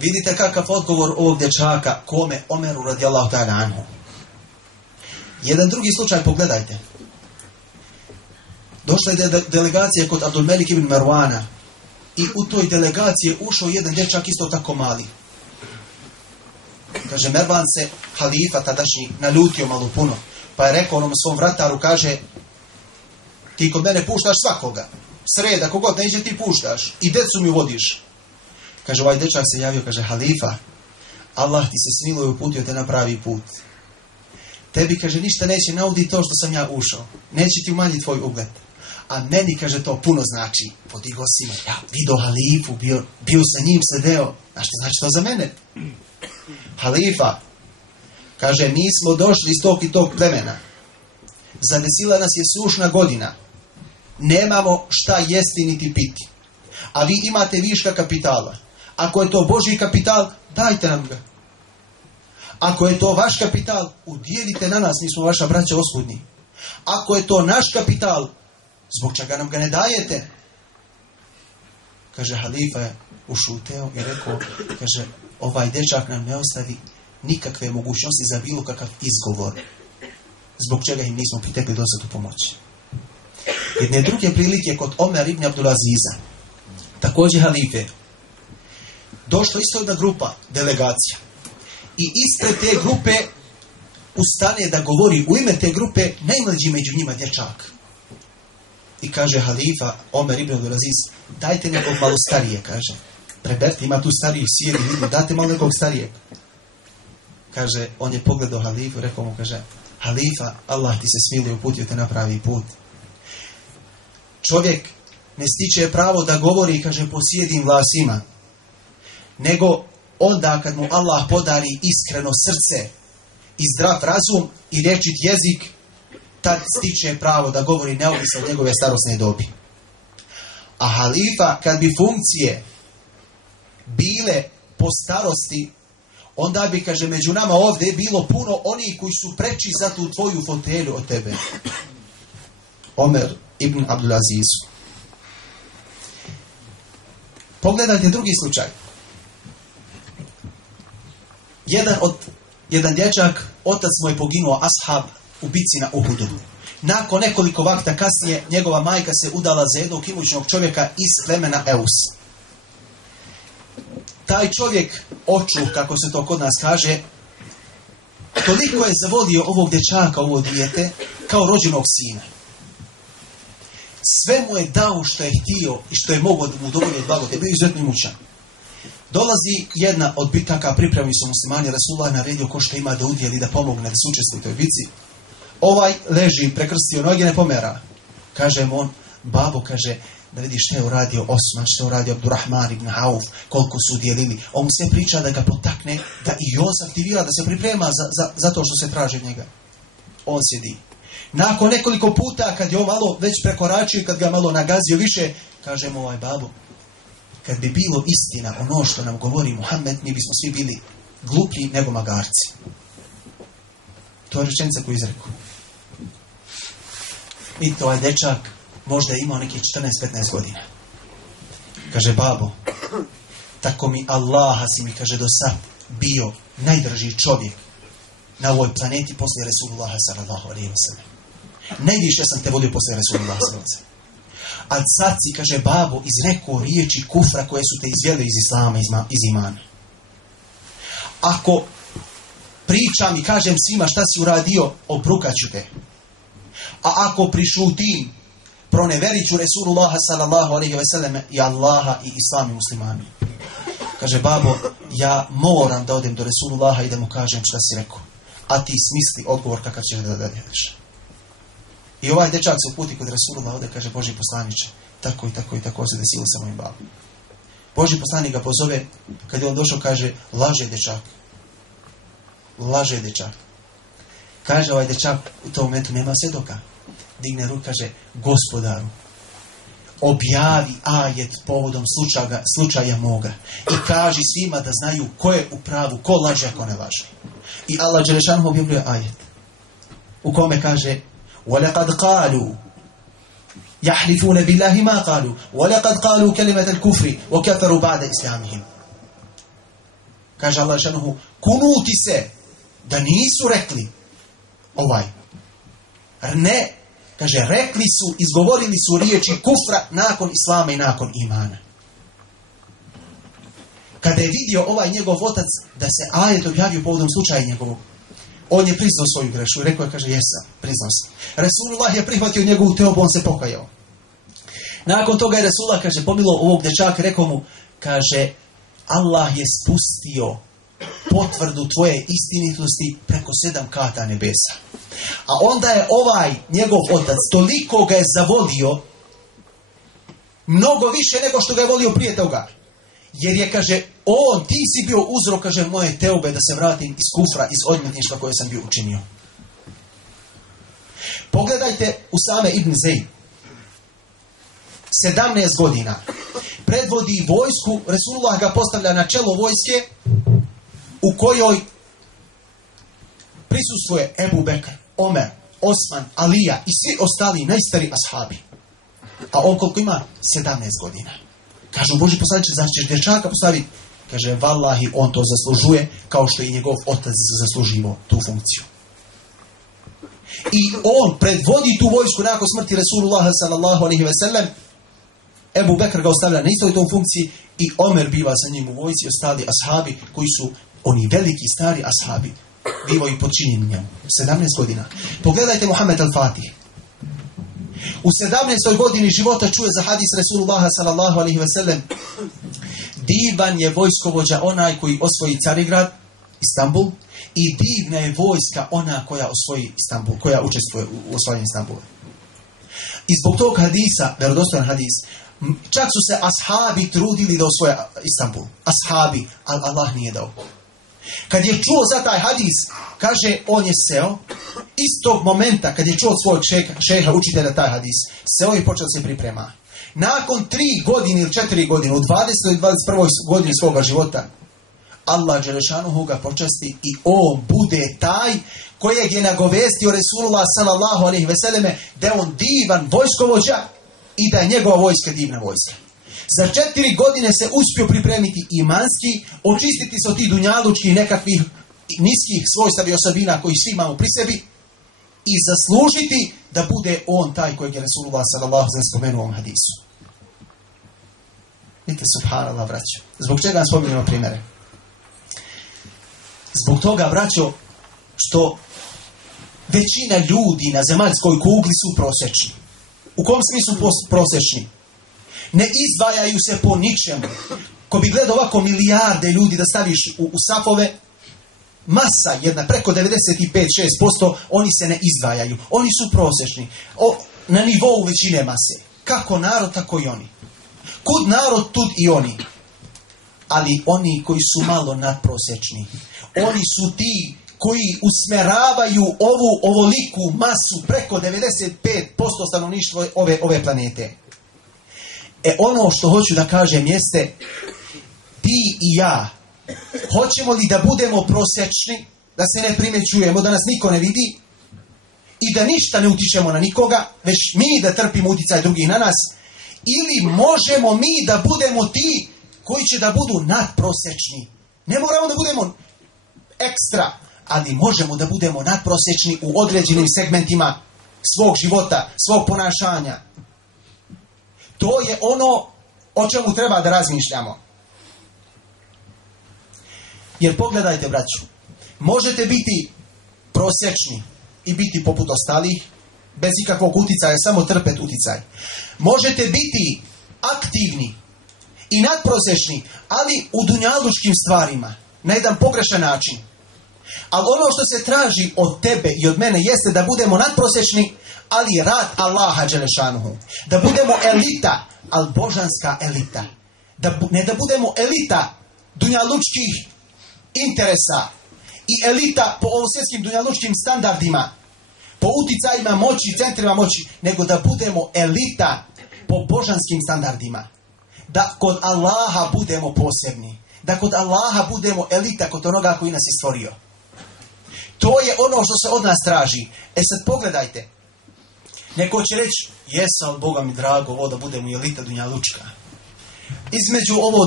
Vidite kakav odgovor ovog dječaka, kome? Omeru radijallahu ta'ala anhu. Jedan drugi slučaj, pogledajte. Došla je delegacija kod Abdul Melik ibn Marwana i u toj delegaciji je ušao jedan dječak isto tako mali. Kaže, Mervan se, halifa tadašnji, naljutio malo puno. Pa je rekao onom svom vrataru, kaže, ti kod mene puštaš svakoga. Sreda, kogod ne iđe ti puštaš. I decu mi uvodiš. Kaže, ovaj dječak se javio, kaže, halifa, Allah ti se smiluje i uputio te na pravi put. Tebi, kaže, ništa neće nauditi to što sam ja ušao. Neće ti umanjiti tvoj ugled. A meni, kaže, to puno znači. Podigo si me, ja vidio halifu, bio sa njim, sedeo. A što znači to za mene? Halifa, kaže, mi smo došli iz tog i tog plemena. Zadesila nas je sušna godina. Nemamo šta jesti niti piti. A vi imate viška kapitala. Ako je to Božji kapital, dajte nam ga. Ako je to vaš kapital, udjelite na nas, mi smo vaša braća oskudni. Ako je to naš kapital, zbog čega nam ga ne dajete? Kaže, halifa je ušuteo i rekao, kaže, ovaj dječak nam ne ostavi nikakve mogućnosti za bilo kakav izgovor. Zbog čega im nismo pritekli dosad u pomoć. Jedne druge prilike kod Omer ibn Abdulaziza, također halife, došla isto jedna grupa, delegacija. I ispred te grupe ustane da govori u ime te grupe najmlađi među njima dječak. I kaže halifa Omer ibn Abdulaziz, dajte nekog malo starije, kaže. Preberti, ima tu stariji sjedi, vidi, date malo nekog starijeg. Kaže, on je pogledao halifu, rekao mu, kaže, halifa, Allah ti se smiluje, uputio te na pravi put. Čovjek ne stiče pravo da govori, kaže, po sjedim vlasima, nego onda kad mu Allah podari iskreno srce i zdrav razum i rječit jezik, tad stiče pravo da govori neovisno od njegove starosne dobi. A halifa, kad bi funkcije bile po starosti, onda bi, kaže, među nama ovdje bilo puno onih koji su preči za tu tvoju fotelju od tebe. Omer ibn Abdulaziz. Pogledajte drugi slučaj. Jedan dječak, otac mu je poginuo, ashab, u bici na Uhudu. Nakon nekoliko vakta kasnije, njegova majka se udala za jednog imućnog čovjeka iz plemena Eus. Taj čovjek, očuh, kako se to kod nas kaže, toliko je zavolio ovog dječaka, ovo dijete, kao rođenog sina. Sve mu je dao što je htio i što je mogao da mu dovolje blagote. Bio izuzetno imućan. Dolazi jedna od bitaka, pripremili su muslimani, Rasulullah naredio ko što ima da udjeli, da pomogne, da se učestvuje u toj bici. Ovaj leži, prekrstio noge, ne pomera. Kaže mu on, babo, kaže, da vidiš što je uradio Osman, što je uradio Abdurrahman ibn Auf, koliko su udjelili. On mu sve priča da ga potakne, da i on se aktivira, da se priprema za to što se traži od njega. On sjedi. Nakon nekoliko puta, kad je on malo već prekoračio, kad ga malo nagazio više, kaže mu ovaj babo, kad bi bilo istina ono što nam govori Muhammed, mi bismo svi bili gluplji nego magarci. To je rečenica koju izrekao. I to je dečak, možda je imao nekih 14-15 godina. Kaže, babo, tako mi Allaha si mi, kaže, do sad bio najdraži čovjek na ovoj planeti poslije Resulullaha sallallahu alejhi ve sellem. Najviše sam te volio poslije Resulullaha sallallahu alejhi ve sellem. A sad si, kaže, babo, izrekao riječi kufra koje su te izvele iz islama, iz imana. Ako pričam i kažem svima šta si uradio, obrukaću te. A ako prišutim, proneverit ću Resulullaha sallallahu alejhi ve sellem i Allaha i islami muslimani. Kaže, babo, ja moram da odem do Resulullaha i da mu kažem šta si rekao. A ti smisli odgovor kakav ćeš da dadeš. I ovaj dečak se uputi kod Rasulullah, ovdje kaže, Božji poslaniče, tako i tako i tako se desilo sa mojim babom. Božji poslanik ga pozove, kad je on došao, kaže, laže dečak. Laže dečak. Kaže ovaj dečak, u tom momentu nema svjedoka. Digne ruku, kaže, gospodaru, objavi ajet povodom slučaja moga i kaži svima da znaju ko je u pravu, ko laže, ako ne laže. I Allah dželešanu objavljuje ajet u kome kaže, وَلَقَدْ قَالُوا يَحْلِفُونَ بِاللَّهِ مَا قَالُوا وَلَقَدْ قَالُوا كَلِمَةَ الْكُفْرِ وَكَفَرُوا بَعْدَ إِسْلَامِهِمْ. kaže Allah šanuhu, kunuti se da nisu rekli ne, kaže, rekli su, izgovorili su riječi kufra nakon islama i nakon imana. Kada je vidio ovaj njegov otac da se ajet objavio povodom slučaja njegovog, on je priznao svoju grešku i rekao je, kaže, jesam, priznao sam. Resulullah je prihvatio njegovu teobu, on se pokajao. Nakon toga je Resulullah, kaže, pomilo ovog dečaka, rekao mu, kaže, Allah je spustio potvrdu tvoje istinitosti preko 7 kata nebesa. A onda je ovaj njegov otac toliko ga je zavolio, mnogo više nego što ga je volio prije toga. Jer je, kaže, ti si bio uzrok, kaže, moje teobe da se vratim iz kufra, iz odmetništva koje sam bio učinio. Pogledajte Usame ibn Zeid. 17 godina. Predvodi vojsku, Resulullah ga postavlja na čelo vojske u kojoj prisustvuje Ebu Bekr, Omer, Osman, Alija i svi ostali najstari ashabi. A on koliko ima? 17 godina. Kažu, Boži poslaniče, znači ćeš dječaka postaviti? Kaže, vallahi, on to zaslužuje kao što i njegov otac zasluživo tu funkciju. I on predvodi tu vojsku nakon smrti Resulullaha sallallahu alaihi ve sellem. Ebu Bekr ga ostavlja na istoj tom funkciji i Omer biva sa njim u vojsci, ostali ashabi koji su oni veliki stari ashabi bivaju podčinjeni njemu. 17 godina. Pogledajte Muhammed al-Fatih. U 17. godini života čuje za hadis Resulullaha sallallahu alaihi ve sellem. Divan je vojskovođa onaj koji osvoji Carigrad, Istanbul, i divna je vojska ona koja osvoji Istanbul, koja učestvuje u osvajanju Istanbula. I zbog tog hadisa, vjerodostojan hadis, čak su se ashabi trudili da osvoje Istanbul. Ashabi, ali Allah nije dao. Kad je čuo za taj hadis, kaže, on je seo, istog momenta kad je čuo od svojeg šeha, učitelja taj hadis, seo i počeo se priprema. Nakon 3 godine ili 4 godine, u 20. i 21. godini svoga života, Allah dželešanuhu ga počasti i on bude taj kojeg je nagovestio Resulullah sallallahu alejhi ve selleme da je on divan vojskovođa i da je njegova vojska divna vojska. Za 4 godine se uspio pripremiti imanski, očistiti se od tih dunjalučkih nekakvih niskih svojstava i osobina koji svi imamo pri sebi i zaslužiti da bude on taj kojeg je Resulullah sallallahu alejhi ve sellem spomenuo u ovom hadisu. Vidite, subhanallah, braćo. Zbog čega spominjamo primjere? Zbog toga, braćo, što većina ljudi na zemaljskoj kugli su prosječni. U kom smislu prosječni? Ne izdvajaju se po ničemu. Ko bi gledao ovako milijarde ljudi da staviš u safove, masa jedna, preko 95-6%, oni se ne izdvajaju. Oni su prosječni. Na nivou većine mase. Kako narod, tako i oni. Kud narod, tud i oni. Ali oni koji su malo nadprosječni, oni su ti koji usmeravaju ovoliku masu preko 95% stanovništva ove planete. Ono što hoću da kažem jeste, ti i ja, hoćemo li da budemo prosječni, da se ne primjećujemo, da nas niko ne vidi i da ništa ne utičemo na nikoga, već mi da trpimo uticaj drugih na nas, ili možemo mi da budemo ti koji će da budu nadprosječni. Ne moramo da budemo ekstra, ali možemo da budemo nadprosječni u određenim segmentima svog života, svog ponašanja. To je ono o čemu treba da razmišljamo. Jer pogledajte, braću, možete biti prosječni i biti poput ostalih, bez ikakvog uticaja, samo trpet uticaj. Možete biti aktivni i nadprosječni, ali u dunjalučkim stvarima, na jedan pogrešan način. Ali ono što se traži od tebe i od mene jeste da budemo nadprosječni, ali rad Allaha dželešanuhu. Da budemo elita, ali božanska elita. Ne da budemo elita dunjalučkih interesa i elita po svjetskim dunjalučkim standardima, po uticajima moći, centrima moći, nego da budemo elita po božanskim standardima. Da kod Allaha budemo posebni. Da kod Allaha budemo elita kod onoga koji nas je stvorio. To je ono što se od nas traži. Sad pogledajte. Neko će reći, jesam, Boga mi drago, ovo da budemo elita dunjalučka. Između ovo